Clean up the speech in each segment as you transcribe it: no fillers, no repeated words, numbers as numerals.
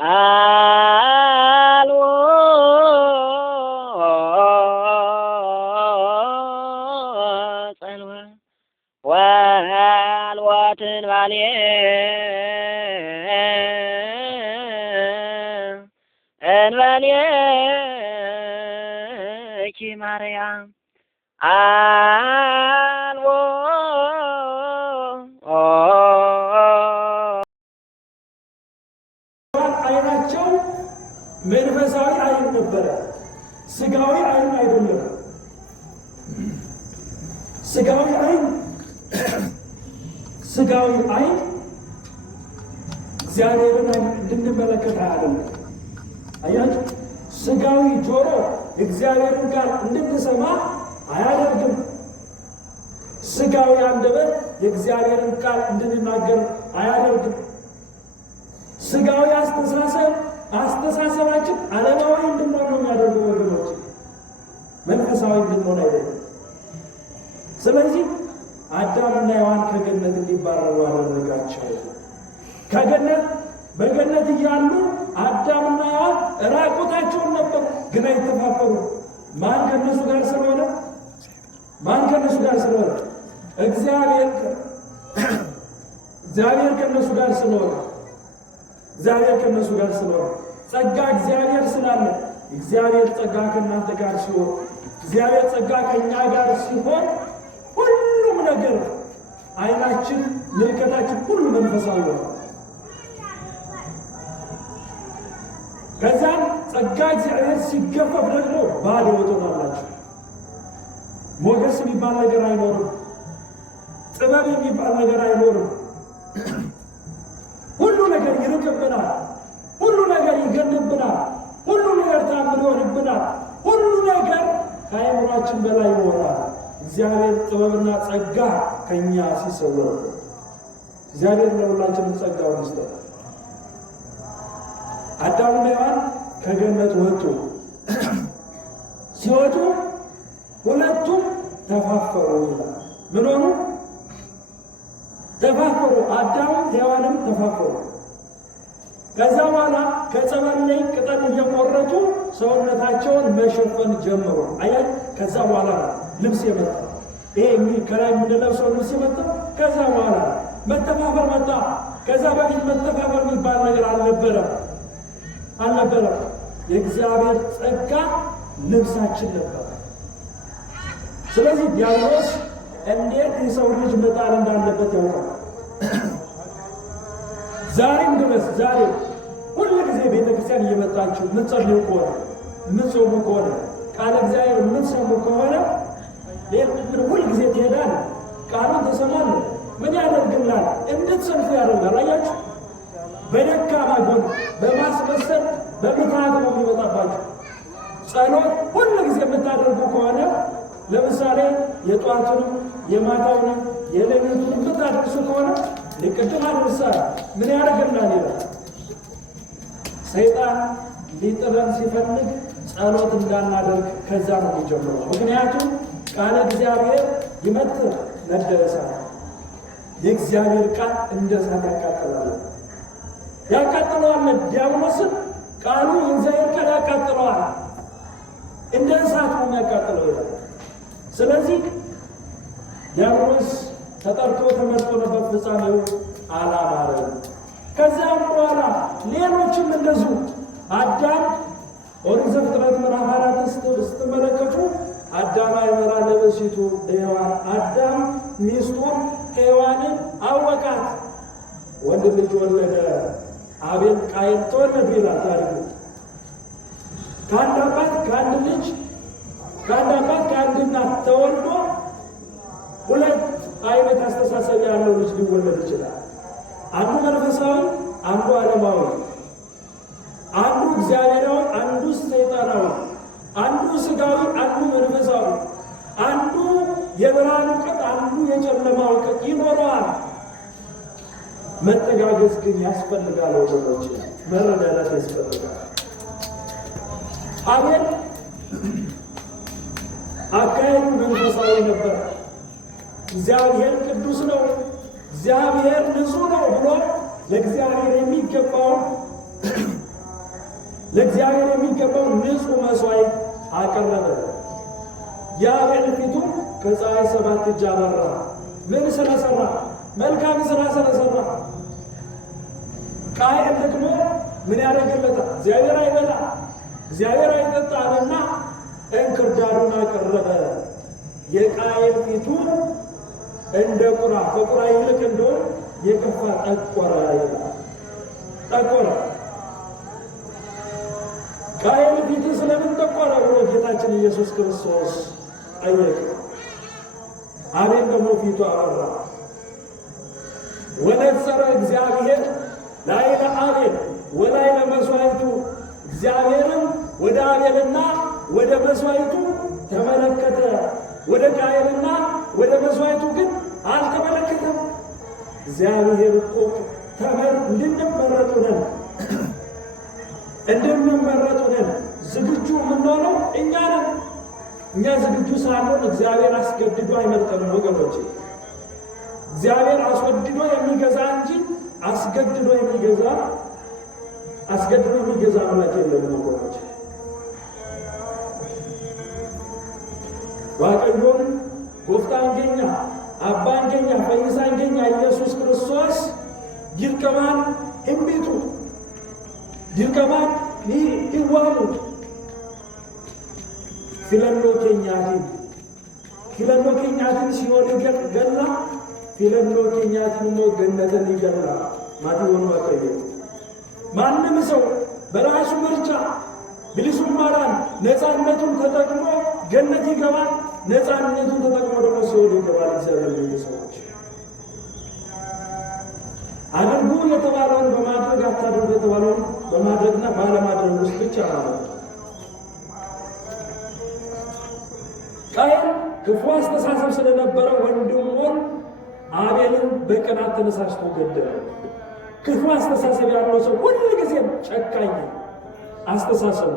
አልቦ ጸልወ ወአልቦትን ባሌ እንበሌኪ ማርያም አልቦ አይናቸው መንፈሳዊ አይን ነበረ፣ ስጋዊ አይን አይደለም። ስጋዊ አይን እግዚአብሔርን እንድንመለከት አይደለም። አያችሁ፣ ስጋዊ ጆሮ እግዚአብሔርን ቃል እንድንሰማ አያደርግም። ስጋዊ አንደበት የእግዚአብሔርን ቃል እንድንናገር አያደርግም። ስጋዊ አስተሳሰባችን ዓለማዊ እንድንሆን ነው የሚያደርገው ወገኖች፣ መንፈሳዊ እንድንሆን አይደለም። ስለዚህ አዳምና ሔዋን ከገነት እንዲባረሩ አደረጋቸው። በገነት እያሉ አዳምና ሔዋን ራቁታቸውን ነበሩ፣ ግን አይተፋፈሩ። ማን ከነሱ ጋር ስለሆነ? እግዚአብሔር ከነሱ ጋር ስለሆነ ጸጋ እግዚአብሔር ስላለ እግዚአብሔር ጸጋ ከእናንተ ጋር ሲሆን እግዚአብሔር ጸጋ ከእኛ ጋር ሲሆን ሁሉም ነገር አይናችን፣ ምልከታችን ሁሉ መንፈሳዊ ነው። ከዛም ጸጋ እግዚአብሔር ሲገፈፍ ደግሞ ባዶ ትሆናላችሁ። ሞገስ የሚባል ነገር አይኖርም። ጥበብ የሚባል ነገር አይኖርም። ሁሉ ነገር ይርቅብናል። ሁሉ ነገር ይገንብናል። ሁሉ ነገር ታምር ይሆንብናል። ሁሉ ነገር ከአእምሯችን በላይ ይሆናል። እግዚአብሔር ጥበብና ጸጋ ከኛ ሲሰወር እግዚአብሔር ለሁላችንም ጸጋውን ይስጠን። አዳምና ሔዋን ከገነት ወጡ። ሲወጡ ሁለቱም ተፋፈሩ ይላል። ምን ሆኑ? ተፋፈሩ። አዳም ሔዋንም ተፋፈሩ። ከዛ በኋላ ከጸበል ላይ ቅጠል እየቆረጡ ሰውነታቸውን መሸፈን ጀመሩ። አያት ከዛ በኋላ ልብስ የመጣ ይሄ ከላይ የምንለብሰው ልብስ የመጣ ከዛ በኋላ መተፋፈር መጣ። ከዛ በፊት መተፋፈር የሚባል ነገር አልነበረም። የእግዚአብሔር ጸጋ ልብሳችን ነበር። ስለዚህ ዲያብሎስ እንዴት የሰው ልጅ መጣል እንዳለበት ያውቃል። ዛሬም ድረስ ሁሉ ጊዜ ቤተክርስቲያን እየመጣችሁ የምትጸልዩ ከሆነ የምትጾሙ ከሆነ ቃለ እግዚአብሔር የምትሰሙ ከሆነ ሁል ጊዜ ትሄዳል፣ ቃሉን ትሰማለህ። ምን ያደርግላል? እንድትሰንፉ ያደርጋል። አያችሁ፣ በደካማ ጎን በማስመሰል በምትሃት ነው የሚመጣባችሁ። ጸሎት ሁሉ ጊዜ የምታደርጉ ከሆነ ለምሳሌ የጧቱንም የማታውንም የሌሊቱንም የምታደርሱ ከሆነ ልቅድም አድርሳ ምን ያደርግላል ይላል። ሰይጣን ሊጥለን ሲፈልግ ጸሎት እንዳናደርግ ከዛ ነው የሚጀምረው። ምክንያቱም ቃለ እግዚአብሔር ይመትር ነደ እሳት፣ የእግዚአብሔር ቃል እንደ እሳት ያቃጥለዋል። ዲያብሎስን ቃሉ የእግዚአብሔር ቃል ያቃጥለዋል፣ እንደ እሳት ነው የሚያቃጥለው ይላል። ስለዚህ ዲያብሎስ ተጠርቶ ተመርጦ ነበር፣ ፍጻሜው አላማረም። ከዚያም በኋላ ሌሎችም እንደዚሁ አዳም ኦሪት ዘፍጥረት ምዕራፍ 4 ስትመለከቱ አዳም አይመራ ለብእሲቱ ሔዋን፣ አዳም ሚስቱን ሔዋንን አወቃት፣ ወንድ ልጅ ወለደ፣ አቤል ቃየል ተወለዱ ይላል ታሪኩ። ከአንድ አባት ከአንድ እናት ተወልዶ ሁለት አይነት አስተሳሰብ ያለው ልጅ ሊወለድ ይችላል። አንዱ መንፈሳዊ፣ አንዱ ዓለማዊ፣ አንዱ እግዚአብሔራዊ፣ አንዱ ሰይጣናዊ፣ አንዱ ስጋዊ፣ አንዱ መንፈሳዊ፣ አንዱ የብርሃን እውቀት፣ አንዱ የጨለማ እውቀት ይኖረዋል። መተጋገዝ ግን ያስፈልጋል ወገኖች፣ መረዳዳት ያስፈልጋል። አቤል አካሄዱ መንፈሳዊ ነበር። እግዚአብሔር ቅዱስ ነው፣ እግዚአብሔር ንጹሕ ነው ብሎ ለእግዚአብሔር የሚገባውን ለእግዚአብሔር የሚገባው ንጹሕ መስዋዕት አቀረበ። የአቤል ፊቱ ከፀሐይ 7 እጅ አበራ። ምን ስለሰራ? መልካም ስራ ስለሰራ። ቃየል ደግሞ ምን ያደርግለታል? እግዚአብሔር አይበላ እግዚአብሔር አይጠጣልና እንክርዳዱን አቀረበ። የቃየል ፊቱ እንደ ቁራ ከቁራ ይልቅ እንደሆነ የከፋ ጠቆረ ይላል። ጠቆረ። ቃየል ፊቱ ስለምን ጠቆረ ብሎ ጌታችን ኢየሱስ ክርስቶስ ጠየቀ። አቤል ደግሞ ፊቱ አበራ። ወነጸረ እግዚአብሔር ላዕለ አቤል ወላዕለ መሥዋዕቱ። እግዚአብሔርም ወደ አቤልና ወደ መሥዋዕቱ ተመለከተ፣ ወደ ቃየልና ወደ መሥዋዕቱ ግን አልተመለከተም። እግዚአብሔር እኮ እንድንመረጡ ነን ዝግጁ የምንሆነው እኛ ነን። እኛ ዝግጁ ሳንሆን እግዚአብሔር አስገድዶ አይመርጠንም ወገኖቼ። እግዚአብሔር አስወድዶ የሚገዛ እንጂ አስገድዶ የሚገዛ አምላክ የለም ወገኖቼ። waaqayyoon gooftaan keenya abbaan keenya fayyisaan keenya Yesuus Kiristoos dirqamaan hin bitu, dirqamaan hin waamu. filannoo keenyaatiin si'oolii galla, filannoo keenyaatiin immoo gannata ni galla። maatiiwwan waaqayyoo ማንም ሰው በራሱ ምርጫ ብልሱማራን ነፃነቱን ተጠቅሞ ገነት ይገባል። ነፃነቱን ተጠቅሞ ደግሞ ሲኦል ይገባል። እግዚአብሔር ለሰዎች አድርጉ የተባለውን በማድረግ አታድርጉ የተባለውን በማድረግና ባለማድረግ ውስጥ ብቻ ማለት ነው። ቃየል ክፉ አስተሳሰብ ስለነበረ ወንድሙን አቤልን በቅናት ተነሳስቶ ገደለ። ክፉ አስተሳሰብ ያለው ሰው ሁሉ ጊዜ ጨካኝ አስተሳሰብ፣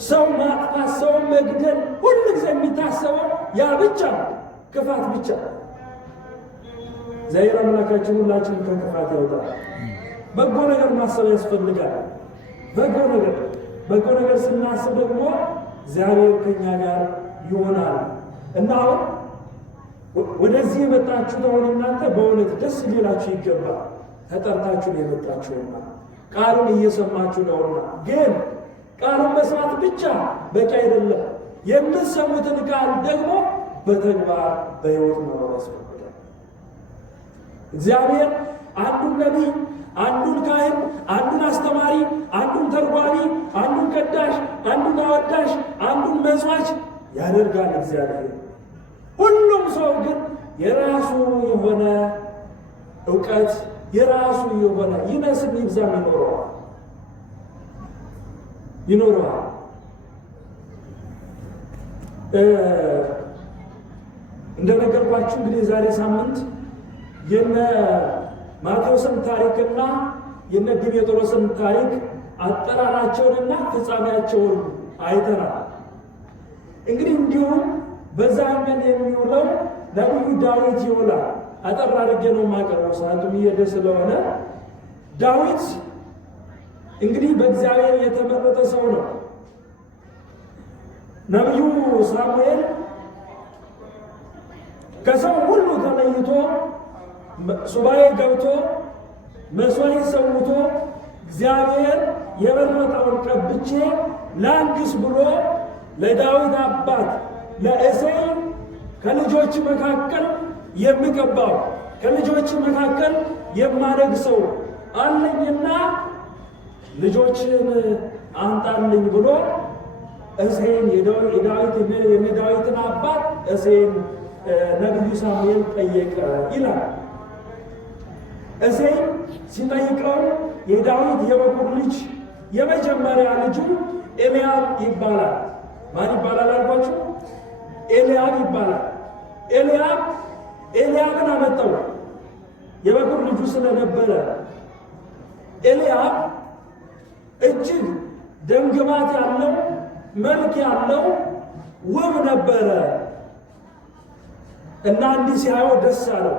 ሰው ማጥፋት፣ ሰው መግደል ሁሉ ጊዜ የሚታሰበው ያ ብቻ ነው፣ ክፋት ብቻ። እግዚአብሔር አምላካችን ሁላችን ከክፋት ያውጣል። በጎ ነገር ማሰብ ያስፈልጋል። በጎ ነገር ስናስብ ደግሞ እግዚአብሔር ከኛ ጋር ይሆናል እና አሁን ወደዚህ የመጣችሁት አሁን እናንተ በእውነት ደስ ሊላችሁ ይገባል። ተጠርታችሁ የመጣችሁና ቃሉን እየሰማችሁ ነውና፣ ግን ቃሉን መስማት ብቻ በቂ አይደለም። የምትሰሙትን ቃል ደግሞ በተግባር በሕይወት መኖር ያስፈልጋል። እግዚአብሔር አንዱን ነቢይ፣ አንዱን ካህን፣ አንዱን አስተማሪ፣ አንዱን ተርጓሚ፣ አንዱን ቀዳሽ፣ አንዱን አወዳሽ፣ አንዱን መሥዋች ያደርጋል እግዚአብሔር። ሁሉም ሰው ግን የራሱ የሆነ ዕውቀት፣ የራሱ የሆነ ይነስም ይብዛም ይኖረዋል። እንደነገርኳችሁ እንግዲህ የዛሬ ሳምንት የነ ማቴዎስን ታሪክና የነ ዲሜጥሮስን ታሪክ አጠራራቸውንና ፍጻሜያቸውን አይተናል። እንግዲህ እንዲሁም በዛ ቀን የሚውለው ነቢዩ ዳዊት ይውላል። አጠር አድርጌ ነው የማቀርበው፣ ሰዓቱም እየሄደ ስለሆነ። ዳዊት እንግዲህ በእግዚአብሔር የተመረጠ ሰው ነው። ነቢዩ ሳሙኤል ከሰው ሁሉ ተለይቶ ሱባኤ ገብቶ መሥዋዕት ሰውቶ እግዚአብሔር የመረጠውን ቀብቼ ላንግስ ብሎ ለዳዊት አባት ለእሴይ ከልጆች መካከል የምቀባው ከልጆች መካከል የማነግሰው አለኝና ልጆችን አምጣልኝ ብሎ እሴይን የዳዊትን አባት እሴይን ነቢዩ ሳሙኤል ጠየቀ ይላል። እሴይ ሲጠይቀው የዳዊት የበኩር ልጅ የመጀመሪያ ልጁ ኤልያብ ይባላል። ማን ይባላል አልኳችሁ? ኤልያብ ይባላል። ኤልያብን አመጣው የበኩር ልጁ ስለነበረ። ኤልያብ እጅግ ደምግባት ያለው መልክ ያለው ውብ ነበረ እና እንዲህ ሲያየው ደስ አለው።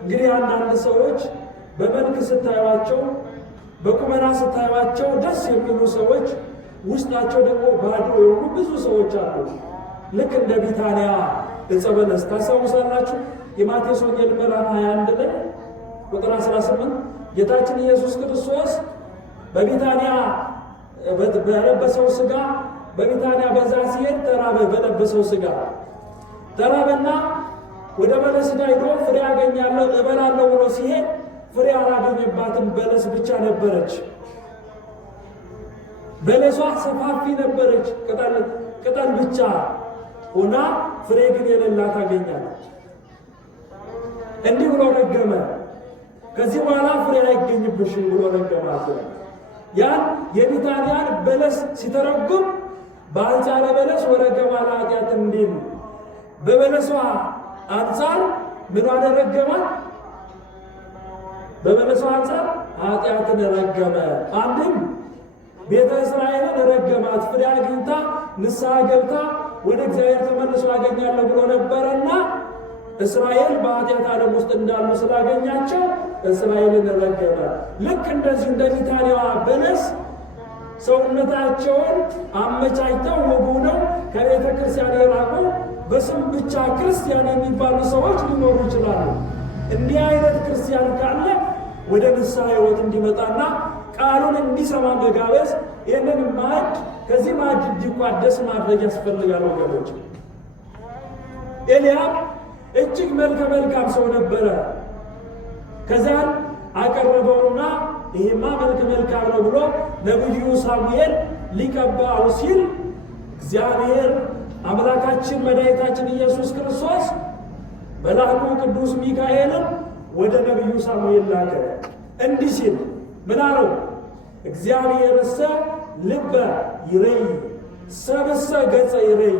እንግዲህ አንዳንድ ሰዎች በመልክ ስታዩቸው በቁመና ስታዩዋቸው ደስ የሚሉ ሰዎች ውስጣቸው ደግሞ ባዶ የሆኑ ብዙ ሰዎች አሉ። ልክ እንደ ቢታንያ ዕፀ በለስ ታስታውሳላችሁ? የማቴዎስ ወንጌል ምዕራፍ 21 ላይ ቁጥር 18 ጌታችን ኢየሱስ ክርስቶስ በቢታንያ በለበሰው ሥጋ በቢታንያ በዛ ሲሄድ ተራበ። በለበሰው ሥጋ ተራበና ወደ በለስ ሄዶ ፍሬ ያገኛለሁ እበላለሁ ብሎ ሲሄድ ፍሬ አላገኘባትም። በለስ ብቻ ነበረች። በለሷ ሰፋፊ ነበረች፣ ቅጠል ብቻ ሆና ፍሬ ግን የሌላት አገኛለች። እንዲህ ብሎ ረገመ። ከዚህ በኋላ ፍሬ አይገኝብሽም ብሎ ረገማት። ያን የቢታንያን በለስ ሲተረጉም በአንጻረ በለስ ወረገማ ለኃጢአት እንዲል በበለሷ አንጻር ምኗን ረገማት? በበለሷ አንጻር ኃጢአትን ረገመ። አንድም ቤተ እስራኤልን ረገማት። ፍሬ አግኝታ ንስሐ ገብታ ወደ እግዚአብሔር ተመልሶ አገኛለሁ ብሎ ነበረና እስራኤል በኃጢአት ዓለም ውስጥ እንዳሉ ስላገኛቸው እስራኤልን ረገመ። ልክ እንደዚህ እንደ ቢታንያዋ በለስ ሰውነታቸውን አመቻችተው ውብ ሆነው ከቤተ ክርስቲያን የራቁ በስም ብቻ ክርስቲያን የሚባሉ ሰዎች ሊኖሩ ይችላሉ። እንዲህ አይነት ክርስቲያን ካለ ወደ ንስሐ ሕይወት እንዲመጣና ቃሉን እንዲሰማ መጋበዝ፣ ይህንን ማዕድ ከዚህ ማዕድ እንዲቋደስ ማድረግ ያስፈልጋል ወገኖች። ኤልያብ እጅግ መልከ መልካም ሰው ነበረ። ከዚያን አቀረበውና ይሄማ መልከ መልካም ነው ብሎ ነቢዩ ሳሙኤል ሊቀባው ሲል እግዚአብሔር አምላካችን መድኃኒታችን ኢየሱስ ክርስቶስ መልአኩ ቅዱስ ሚካኤልን ወደ ነቢዩ ሳሙኤል ላከ። እንዲህ ሲል ምን አለው? እግዚአብሔርሰ ልበ ይሬይ ሰብእሰ ገጸ ይሬይ።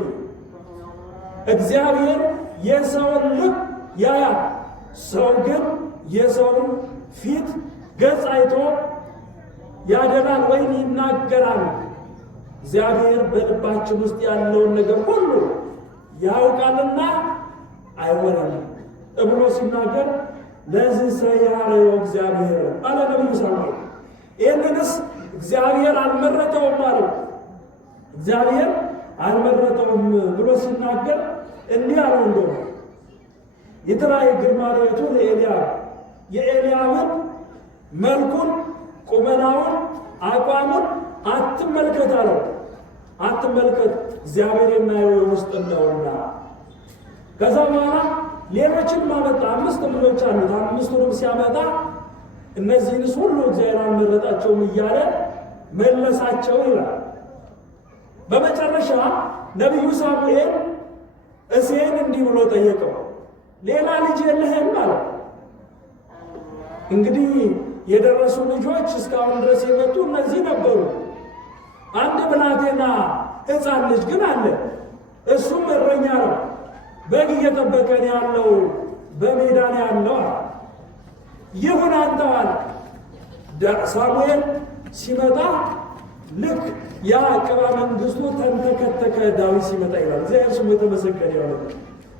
እግዚአብሔር የሰውን ልብ ያያል፣ ሰው ግን የሰውን ፊት ገጽ አይቶ ያደላል ወይም ይናገራል። እግዚአብሔር በልባችን ውስጥ ያለውን ነገር ሁሉ ያውቃልና አይሆንም ብሎ ሲናገር ለዚህ ሰያረው እግዚአብሔር አለ ነቢዩ ሳሙኤል። ይህንንስ እግዚአብሔር አልመረጠውም ማለት እግዚአብሔር አልመረጠውም ብሎ ሲናገር እንዲህ አለው። እንደሆነ የተለያየ ግርማሬቱ ለኤልያብ የኤልያብን መልኩን፣ ቁመናውን፣ አቋሙን አትመልከት አለው። አትመልከት እግዚአብሔር የማየው የውስጥ ነውና። ከዛ በኋላ ሌሎችን ማመጣ። 5 ልጆች አሉት። 5ቱንም ሲያመጣ እነዚህንስ ሁሉ እግዚአብሔር አልመረጣቸውም እያለ መለሳቸው ይላል። በመጨረሻ ነቢዩ ሳሙኤል እሴይን እንዲህ ብሎ ጠየቀው፣ ሌላ ልጅ የለህም አለው። እንግዲህ የደረሱ ልጆች እስካሁን ድረስ የመጡ እነዚህ ነበሩ። አንድ ብላቴና ሕፃን ልጅ ግን አለ፣ እሱም እረኛ ነው፣ በግ እየጠበቀን ያለው በሜዳ ነው ያለው አለ። ይሁን አንተ አለ። ሳሙኤል ሲመጣ ልክ ያ ቅባ መንግሥቱ ተንተከተከ ዳዊት ሲመጣ ይላል። እግዚአብሔር ስሙ የተመሰገነ ይሁን።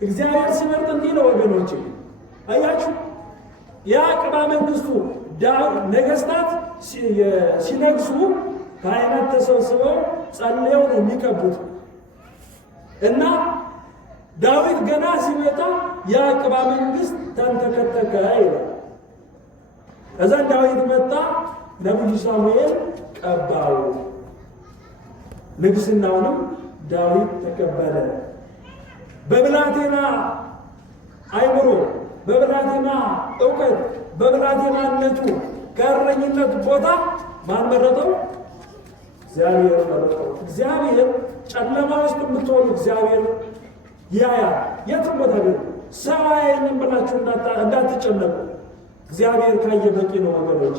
እግዚአብሔር ሲመርጥ እንዲህ ነው ወገኖች፣ አያችሁ ያ ቅባ መንግሥቱ ነገሥታት ሲነግሱ ካህናት ተሰብስበው ጸልየው ነው የሚቀቡት እና ዳዊት ገና ሲመጣ ያ ቅባ መንግሥት ተንተከተከ ይላል። ከዛ ዳዊት መጣ፣ ነቢዩ ሳሙኤል ቀባው፣ ንግሥናውንም ዳዊት ተቀበለ። በብላቴና አይምሮ፣ በብላቴና እውቀት፣ በብላቴናነቱ ከእረኝነት ቦታ ማን መረጠው? እግዚአብሔር መረጠው። እግዚአብሔር ጨለማ ውስጥ የምትሆኑ እግዚአብሔር ያያል። የትም ቦታ ግን ሰው አያየኝም ብላችሁ እንዳትጨነቁ። እግዚአብሔር ካየ በቂ ነው ወገኖች።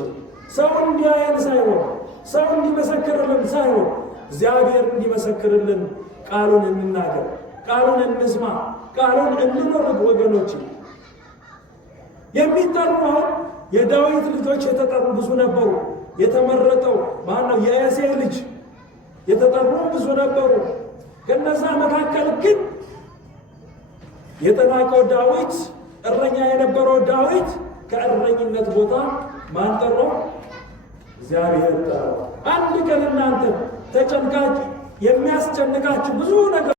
ሰው እንዲያየን ሳይሆን፣ ሰው እንዲመሰክርልን ሳይሆን፣ እግዚአብሔር እንዲመሰክርልን ቃሉን እንናገር፣ ቃሉን እንስማ፣ ቃሉን እንኖር ወገኖች። የሚጠሩ አሁን የዳዊት ልጆች የተጠሩ ብዙ ነበሩ። የተመረጠው ማነው? የእሴይ ልጅ የተጠሩ ብዙ ነበሩ። ከነዛ መካከል ግን የተናቀው ዳዊት፣ እረኛ የነበረው ዳዊት ከእረኝነት ቦታ ማን ጠራው? እግዚአብሔር ጠራው። አንድ ቀን እናንተ ተጨንቃችሁ የሚያስጨንቃችሁ ብዙ ነገር